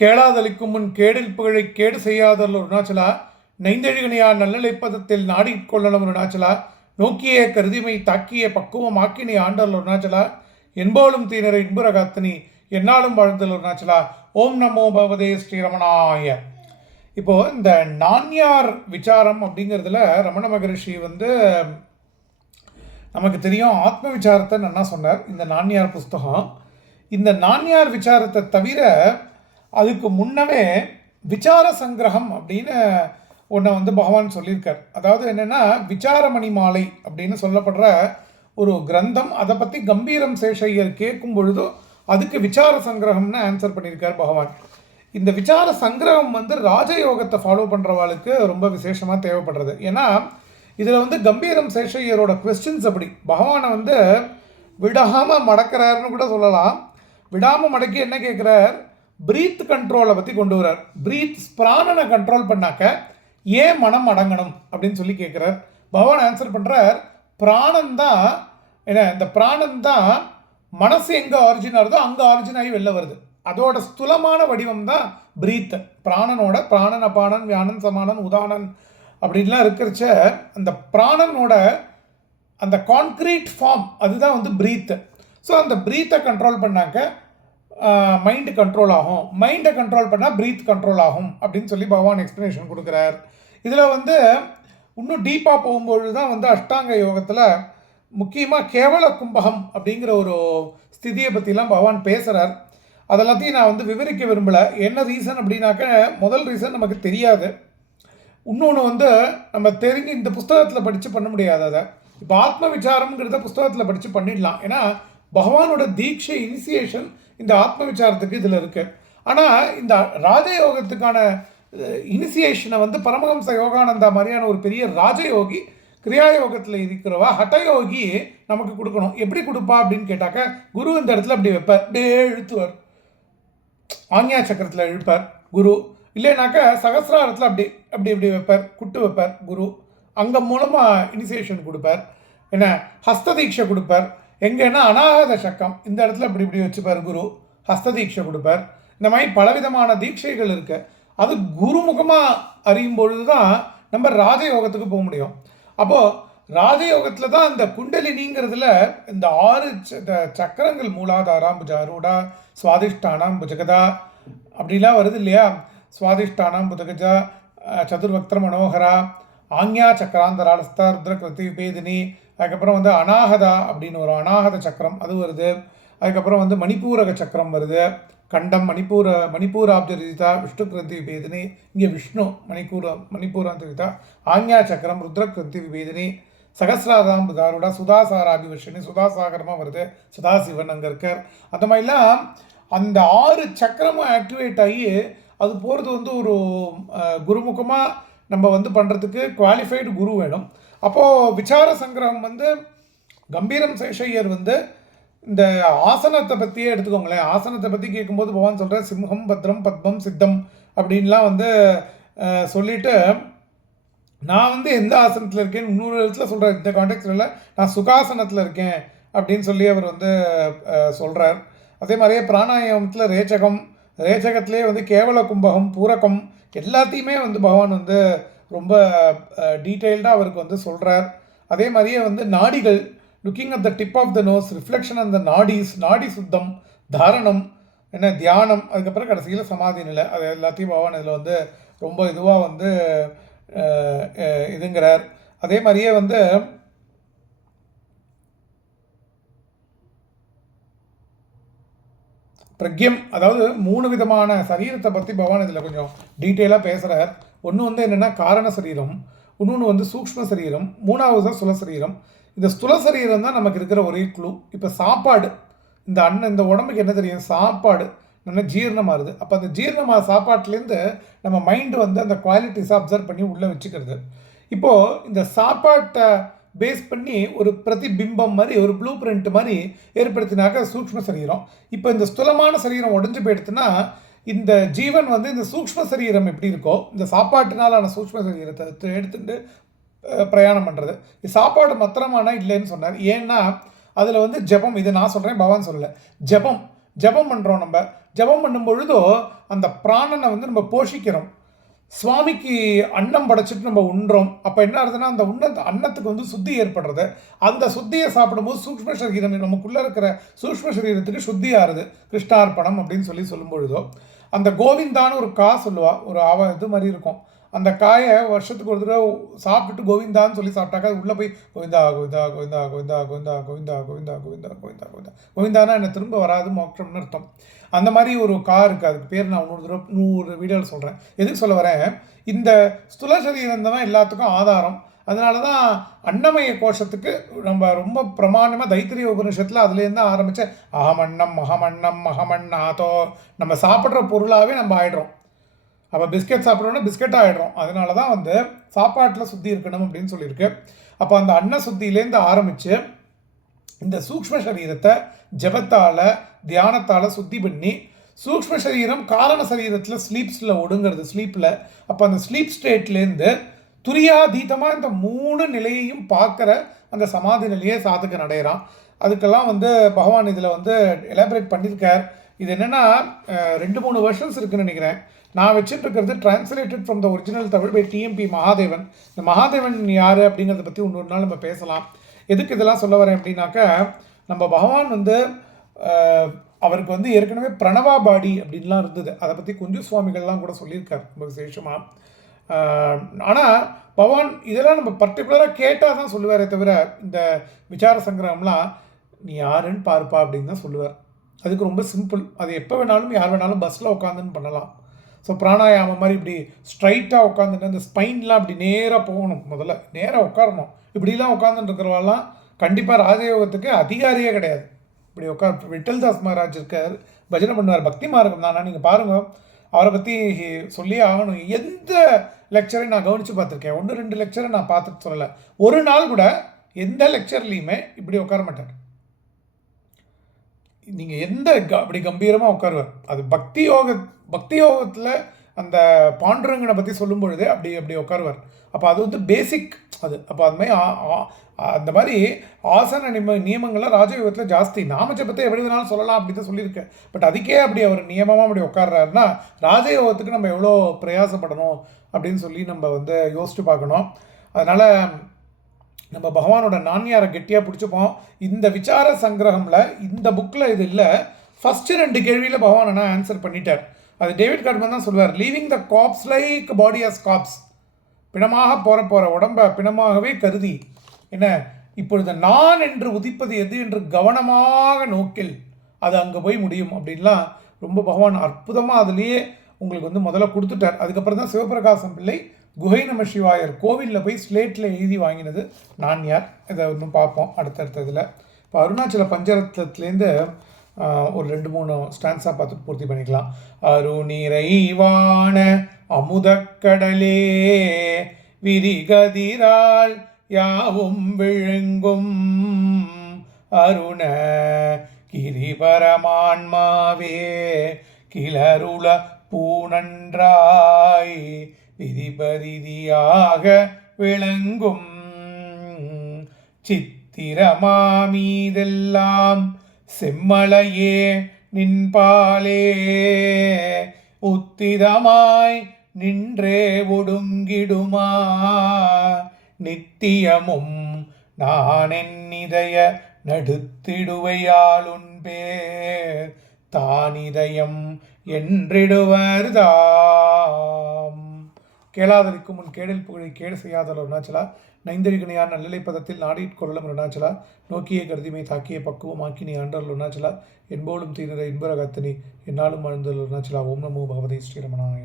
கேளாதளிக்கும் முன் கேடில் புகழை கேடு செய்யாதல் அருணாச்சலா, நைந்தெழுகனையார் நல்லழைப்பதத்தில் நாடிக்கொள்ளலும் அருணாச்சலா, நோக்கிய கருதிமை தாக்கிய பக்குவம் ஆக்கினை ஆண்டல் அருணாச்சலா, என்போலும் தீனர இன்புரகாத்தனி என்னாலும் வாழ்ந்தல் அருணாச்சலா. ஓம் நமோ பகவதே ஸ்ரீரமணாய. இப்போது இந்த நான்யார் விசாரம் அப்படிங்கிறதுல ரமண மகரிஷி நமக்கு தெரியும் ஆத்ம விசாரத்தை நன்னா சொன்னார் இந்த நான்யார் புஸ்தகம். இந்த நான்யார் விசாரத்தை தவிர அதுக்கு முன்னவே விசார சங்கிரகம் அப்படின்னு ஒன்றை பகவான் சொல்லியிருக்கார். அதாவது என்னென்னா விசாரமணி மாலை அப்படின்னு சொல்லப்படுற ஒரு கிரந்தம். அதை பற்றி கம்பீரம் சேஷையர் கேட்கும் பொழுதோ அதுக்கு விசார சங்கிரகம்னு ஆன்சர் பண்ணியிருக்கார் பகவான். இந்த விசார சங்கிரகம் ராஜயோகத்தை ஃபாலோ பண்ணுறவாளுக்கு ரொம்ப விசேஷமாக தேவைப்படுறது. ஏன்னா இதில் கம்பீரம் சேஷையரோட கொஸ்டின்ஸ் அப்படி பகவானை விடாமல் மடக்கிறாருன்னு கூட சொல்லலாம். விடாமல் மடக்கி என்ன கேட்குறார், பிரீத் கண்ட்ரோலை பற்றி கொண்டு வர்றார். பிரீத் பிராணனை கண்ட்ரோல் பண்ணாக்க ஏன் மனம் அடங்கணும் அப்படின்னு சொல்லி கேட்குறார். பகவான் ஆன்சர் பண்ணுறார், பிராணந்தான் என்ன, இந்த பிராணந்தான் மனசு எங்கே ஆரிஜின் ஆகுதோ அங்கே ஆரிஜின் ஆகி வெளில வருது. அதோட ஸ்துலமான வடிவம் தான் பிரீத். பிராணனோட பிராணன் அபானன் வியானன் சமானன் உதானன் அப்படின்லாம் இருக்கிறச்ச அந்த பிராணனோட அந்த கான்க்ரீட் ஃபார்ம் அதுதான் பிரீத்து. ஸோ அந்த பிரீத்தை கண்ட்ரோல் பண்ணாக்க மைண்டு கண்ட்ரோல் ஆகும், மைண்டை கண்ட்ரோல் பண்ணால் பிரீத் கண்ட்ரோல் ஆகும் அப்படின்னு சொல்லி பகவான் எக்ஸ்ப்ளனேஷன் கொடுக்குறார். இதில் இன்னும் டீப்பாக போகும்பொழுது தான் அஷ்டாங்க யோகத்தில் முக்கியமாக கேவல கும்பகம் அப்படிங்கிற ஒரு ஸ்திதியை பற்றிலாம் பகவான் பேசுகிறார். அதெல்லாத்தையும் நான் விவரிக்க விரும்பலை. என்ன ரீசன் அப்படின்னாக்க, முதல் ரீசன் நமக்கு தெரியாது. இன்னொன்று நம்ம தெரிஞ்சு இந்த புஸ்தகத்தில் படித்து பண்ண முடியாது. அதை இப்போ ஆத்ம விசாரம்ங்கிறத புஸ்தகத்தில் படித்து பண்ணிடலாம். ஏன்னா பகவானோட தீட்சை இனிஷியேஷன் இந்த ஆத்ம விசாரத்துக்கு இதில் இருக்குது. ஆனால் இந்த ராஜயோகத்துக்கான இனிஷியேஷனை பரமஹம்ச யோகானந்தா மாதிரியான ஒரு பெரிய ராஜயோகி கிரியாயோகத்தில் இருக்கிறவா ஹட்டயோகி நமக்கு கொடுக்கணும். எப்படி கொடுப்பா அப்படின்னு கேட்டாக்க, குரு இந்த இடத்துல அப்படி வைப்பார், அப்படியே இழுத்துவார், ஆக்ஞா சக்கரத்தில் இழுப்பார் குரு. இல்லைனாக்கா சகசிராரத்தில் அப்படி அப்படி இப்படி வைப்பார், குட்டு வைப்பார் குரு. அங்கே மூலமாக இனிஷியேஷன் கொடுப்பார். என்ன ஹஸ்ததீட்சை கொடுப்பார். எங்கன்னா அநாகத சக்கம் இந்த இடத்துல இப்படி இப்படி வச்சுப்பார் குரு, ஹஸ்ததீட்சை கொடுப்பார். இந்த மாதிரி பலவிதமான தீட்சைகள் இருக்குது. அது குருமுகமாக அறியும் பொழுது தான் நம்ம ராஜயோகத்துக்கு போக முடியும். அப்போது ராஜயோகத்தில் தான் இந்த குண்டலினிங்கிறதுல இந்த 6 சக்கரங்கள் மூலாதாரம் புஜாரூடா சுவாதிஷ்டானம் புஜகதா அப்படிலாம் வருது இல்லையா. சுவாதிஷ்டானம் புஜகஜா சதுர்வக்திர மனோகரா ஆக்ஞா சக்கராந்தராலஸ்தா ருத்ர கிருதி விபேதினி. அதுக்கப்புறம் அநாகதா அப்படின்னு ஒரு அநாகத சக்கரம் அது வருது. அதுக்கப்புறம் மணிப்பூரக சக்கரம் வருது. கண்டம் மணிப்பூராப்ஜரிதா விஷ்ணு கிருந்தி விபேதினி. இங்கே விஷ்ணு மணிப்பூராந்தரிதா ஆக்ஞா சக்கரம் ருத்ர கிருந்தி விபேதினி. சகசிராதாம் புதாருடா சுதாசாராபிவர்ஷினி சுதாசாகரமாக வருது. சுதாசிவன் அங்கே இருக்கார். அந்த மாதிரிலாம் அந்த 6 சக்கரமும் ஆக்டிவேட் ஆகி அது போகிறது ஒரு குருமுகமாக நம்ம பண்ணுறதுக்கு குவாலிஃபைடு குரு வேணும். அப்போது விசார சங்கிரகம் கம்பீரம் சேஷையர் இந்த ஆசனத்தை பற்றியே எடுத்துக்கோங்களேன். ஆசனத்தை பற்றி கேட்கும்போது பகவான் சொல்கிற சிம்ஹம் பத்ரம் பத்மம் சித்தம் அப்படின்லாம் சொல்லிவிட்டு, நான் எந்த ஆசனத்தில் இருக்கேன்னு இன்னொரு இடத்துல சொல்கிறார். இந்த கான்டெக்ட்ல நான் சுகாசனத்தில் இருக்கேன் அப்படின்னு சொல்லி அவர் சொல்கிறார். அதே மாதிரியே பிராணாயாமத்தில் ரேச்சகத்திலே கேவல கும்பகம் பூரகம் எல்லாத்தையுமே பகவான் ரொம்ப டீட்டெயில்டாக அவருக்கு சொல்கிறார். அதே மாதிரியே நாடிகள் looking at the tip of the nose, reflection அந்த நாடி சுத்தம், தாரணம், என்ன தியானம், அதுக்கப்புறம் கடைசியில் சமாதி நிலை, அது எல்லாத்தையும் பகவான் இதில் ரொம்ப இதுவாக இதுங்கிறார். அதே மாதிரியே பிரக்யம், அதாவது 3 விதமான சரீரத்தை பற்றி பகவான் இதில் கொஞ்சம் டீட்டெயிலாக பேசுகிறார். ஒன்று என்னென்னா காரண சரீரம், இன்னொன்று சூக்ஷ்ம சரீரம், 3வது தான் ஸ்தூல சரீரம். இந்த ஸ்தூல சரீரம் தான் நமக்கு இருக்கிற ஒரே குழு. இப்போ சாப்பாடு, இந்த உடம்புக்கு என்ன தெரியும், சாப்பாடு நல்லா ஜீரணமாகுது. அப்போ அந்த ஜீரணமாக சாப்பாட்டிலேருந்து நம்ம மைண்டு அந்த குவாலிட்டிஸை அப்சர்வ் பண்ணி உள்ளே வச்சுக்கிறது. இப்போது இந்த சாப்பாட்டை பேஸ் பண்ணி ஒரு பிரதிபிம்பம் மாதிரி ஒரு ப்ளூ பிரிண்ட் மாதிரி ஏற்படுத்தினாக்க சூக்ஷ்ம சரீரம். இப்போ இந்த ஸ்தூலமான சரீரம் உடஞ்சி போயிடுத்துன்னா இந்த ஜீவன் இந்த சூக்ஷ்ம சரீரம் எப்படி இருக்கோ இந்த சாப்பாட்டினாலான சூக்ஷ்ம சரீரத்தை எடுத்துட்டு பிரயாணம் பண்ணுறது. இது சாப்பாடு மாத்திரமான இல்லைன்னு சொன்னார். ஏன்னா அதில் ஜபம், இது நான் சொல்கிறேன், பகவான் சொல்லலை. ஜபம் ஜபம் பண்ணுறோம். நம்ம ஜபம் பண்ணும் பொழுதோ அந்த பிராணனை வந்து நம்ம போஷிக்கிறோம். சுவாமிக்கு அன்னம் படைச்சிட்டு நம்ம உண்றோம். அப்போ என்ன ஆகுதுன்னா அந்த அன்னத்துக்கு வந்து சுத்தி ஏற்படுறது. அந்த சுத்தியை சாப்பிடும்போது சூக்ஷ்ம சரீரம் நமக்குள்ளே இருக்கிற சூக்ஷ்ம சரீரத்துக்கு சுத்தி ஆறுது. கிருஷ்ணார்ப்பணம் அப்படின்னு சொல்லும் பொழுதோ அந்த கோவிந்தான்னு ஒரு சொல்லுவா, ஒரு இது மாதிரி இருக்கும். அந்த காயை வருஷத்துக்கு ஒரு தடவை சாப்பிட்டுட்டு கோவிந்தான்னு சொல்லி சாப்பிட்டாக்கா அது உள்ளே போய் கோவிந்தா கோவிந்தா கோவிந்தா கோவிந்தா கோவிந்தா கோவிந்தா கோவிந்தா கோவிந்தா கோவிந்தா கோவிந்தா கோவிந்தானா என்ன திரும்ப வராது மோட்சம்னு அர்த்தம். அந்த மாதிரி ஒரு இருக்குது. அதுக்கு பேர் நான் 100 வீடியோவில் சொல்கிறேன். எதுக்கு சொல்ல வரேன், இந்த ஸ்துல சரீரம் தான் எல்லாத்துக்கும் ஆதாரம். அதனால தான் அன்னமய கோஷத்துக்கு நம்ம ரொம்ப பிரமாணமாக தைத்திரிய உபனிஷத்தில் அதுலேருந்து ஆரம்பித்த அகமன்னம் மகமன்னம் மகமன்னாதோ நம்ம சாப்பிட்ற பொருளாகவே நம்ம ஆயிடுறோம். அப்போ பிஸ்கெட் சாப்பிட்றோன்னா பிஸ்கெட்டாக ஆகிடுறோம். அதனால தான் வந்து சாப்பாட்டில் சுத்தி இருக்கணும் அப்படின்னு சொல்லியிருக்கு. அப்போ அந்த அன்ன சுத்தியிலேருந்து ஆரம்பித்து இந்த சூக்ஷ்ம சரீரத்தை ஜபத்தால் தியானத்தால் சுத்தி பண்ணி சூக்ஷ்ம சரீரம் காரண சரீரத்தில் ஸ்லீப்ஸில் ஒடுங்கிறது ஸ்லீப்பில். அப்போ அந்த ஸ்லீப் ஸ்டேட்லேருந்து துரியாதீதமாக இந்த 3 நிலையையும் பார்க்குற அந்த சமாதி நிலையே சாதுக்கு அடையிறான். அதுக்கெல்லாம் வந்து பகவான் இதில் வந்து எலாபரேட் பண்ணியிருக்கார். இது என்னென்னா 2-3 வெர்ஷன்ஸ் இருக்குதுன்னு நினைக்கிறேன். நான் வச்சுட்டு இருக்கிறது translated from the original Tamil by TMP Mahadevan. இந்த மகாதேவன் யார் அப்படிங்கிறத பற்றி இன்னொரு நாள் நம்ம பேசலாம். எதுக்கு இதெல்லாம் சொல்ல வரேன் அப்படின்னாக்கா, நம்ம பகவான் வந்து அவருக்கு வந்து ஏற்கனவே பிரணவா பாடி அப்படின்லாம் இருந்தது. அதை பற்றி குஞ்சு சுவாமிகள்லாம் கூட சொல்லியிருக்கார் ரொம்ப விசேஷமாக. ஆனால் பகவான் இதெல்லாம் நம்ம பர்டிகுலராக கேட்டால் தான் சொல்லுவாரே தவிர இந்த விசார சங்கிரகம்லாம் நீ யாருன்னு பார்ப்பா அப்படின்னு தான் சொல்லுவார். அதுக்கு ரொம்ப சிம்பிள். அது எப்போ வேணாலும் யார் வேணாலும் பஸ்ஸில் உட்காந்துன்னு பண்ணலாம். ஸோ பிராணாயாமம் மாதிரி இப்படி ஸ்ட்ரைட்டாக உட்காந்துட்டு அந்த ஸ்பைன்லாம் அப்படி நேராக போகணும். முதல்ல நேராக உட்காரணும். இப்படிலாம் உட்காந்துட்டு இருக்கிறவாலாம் கண்டிப்பாக ராஜயோகத்துக்கு அதிகாரியே கிடையாது. இப்படி விட்டல்தாஸ் மகாராஜ் இருக்கார், பஜனை பண்ணுவார், பக்தி மார்க்கம் தானே. நீங்கள் பாருங்கள், அவரை பற்றி சொல்லியே ஆகணும். எந்த லெக்சரையும் நான் கவனித்து பார்த்துருக்கேன். 1-2 லெக்சரை நான் பார்த்துட்டு சொல்லலை. ஒரு நாள் கூட எந்த லெக்சர்லேயுமே இப்படி உட்கார மாட்டார். நீங்கள் எந்த அப்படி கம்பீரமாக உட்காருவார். அது பக்தி யோகத்தில் அந்த பாண்டுரங்கனை பற்றி சொல்லும் பொழுது அப்படி உட்காருவார். அப்போ அது வந்து பேசிக் அது. அப்போ அது மாதிரி அந்த மாதிரி ஆசன நியமங்கள்லாம் ராஜயோகத்தில் ஜாஸ்தி. நாமஜபத்தை எப்படி வேணாலும் சொல்லலாம் அப்படி தான் சொல்லியிருக்கேன். பட் அதுக்கே அப்படி அவர் நியமமாக அப்படி உட்கார்றாருன்னா ராஜயோகத்துக்கு நம்ம எவ்வளோ பிரயாசப்படணும் அப்படின்னு சொல்லி நம்ம வந்து யோசித்து பார்க்கணும். அதனால் நம்ம பகவானோட நான்யாரை கெட்டியாக பிடிச்சிப்போம். இந்த விசார சங்கிரகமில் இந்த புக்கில் இது இல்லை. ஃபஸ்ட்டு 2 கேள்வியில் பகவான் என்ன ஆன்சர் பண்ணிட்டார். அது டேவிட் காட்மன் தான் சொல்லுவார். லீவிங் த காப்ஸ் லைக் பாடி ஆஸ் காப்ஸ். பிணமாக போகிற உடம்பை பிணமாகவே கருதி என்ன இப்பொழுது நான் என்று உதிப்பது எது என்று கவனமாக நோக்கில் அது அங்கே போய் முடியும் அப்படின்லாம் ரொம்ப பகவான் அற்புதமாக அதுலேயே உங்களுக்கு வந்து முதல்ல கொடுத்துட்டார். அதுக்கப்புறம் தான் சிவபிரகாசம் பிள்ளை குகை நம சிவாயர் கோவிலில் போய் ஸ்லேட்டில் எழுதி வாங்கினது நான்யார். இதை இன்னும் பார்ப்போம் அடுத்தடுத்ததில். இப்போ அருணாச்சல பஞ்சரத்னத்துலேருந்து ஒரு 2-3 ஸ்டான்ஸாக பார்த்துட்டு பூர்த்தி பண்ணிக்கலாம். அருணிறைவான அமுதக்கடலே விரிகதிரால் யாவும் விழுங்கும் அருண கிரிபரமான்மாவே கிளருள பூனன்றாய் விதிபரிதியாக விளங்கும் சித்திரமாமீதெல்லாம் செம்மலையே நின்பாலே உத்திதமாய் நின்றே ஒடுங்கிடுமா நித்தியமும் நான் என்னிதய நடுத்திடுவையாளுன் பேர் தானிதயம் என்றிடுவர்தாம். கேளாதரிக்கும் முன் கேடல் புகழை கேடு செய்யாதல் அருணாச்சலா நைந்தரிகனையார் நல்லலை பதத்தில் நாடிற் கொள்ளலும் அருணாச்சலா நோக்கிய கருதிமை தாக்கிய பக்குவம் ஆக்கினி ஆண்டல் அருணாச்சலா என்போலும் தீவிர இன்பரகத்தினி என்னாலும் வாழ்ந்தல் அருணாச்சலா. ஓம் நமோ பகவதே ஸ்ரீரமணாய.